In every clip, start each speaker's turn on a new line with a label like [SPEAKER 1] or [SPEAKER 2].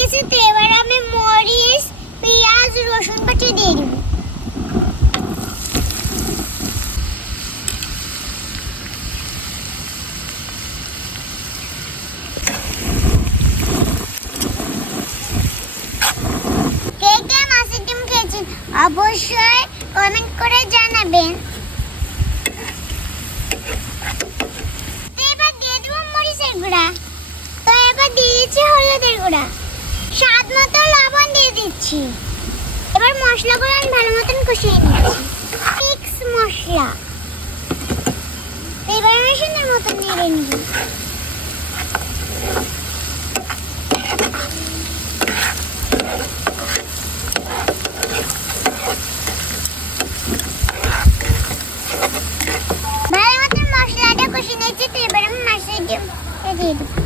[SPEAKER 1] গেছে, তো এবার আমি মরিচ, পেঁয়াজ, রসুন বাটা দিয়ে দেব। ডিম খেয়েছেন? অবশ্যই কমেন্ট করে জানাবেন। এবার দিয়ে দেবো মরিচের গুঁড়া। তো এবার দিয়েছি হলুদের গুঁড়া। স্বাদ মতো লবণ দিয়ে দিচ্ছি। এবার মশলাগুলো আমি ভালো মতন কষিয়ে নিচ্ছি। মিক্স মশলা। এবার আমি সুন্দর মতন নেড়ে নিব। ভালো মতন মশলাটা কষিয়ে নিয়েছি, তো এবার আমি দিয়ে দেবো।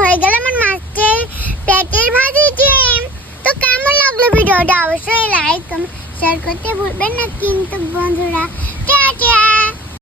[SPEAKER 1] হয়ে গেল আমার মাছের পেটের ভাজি জেম তো কেমন লাগল ভিডিওটা? অবশ্যই লাইক কমেন্ট শেয়ার করতে ভুলবেন না কিন্তু বন্ধুরা টা।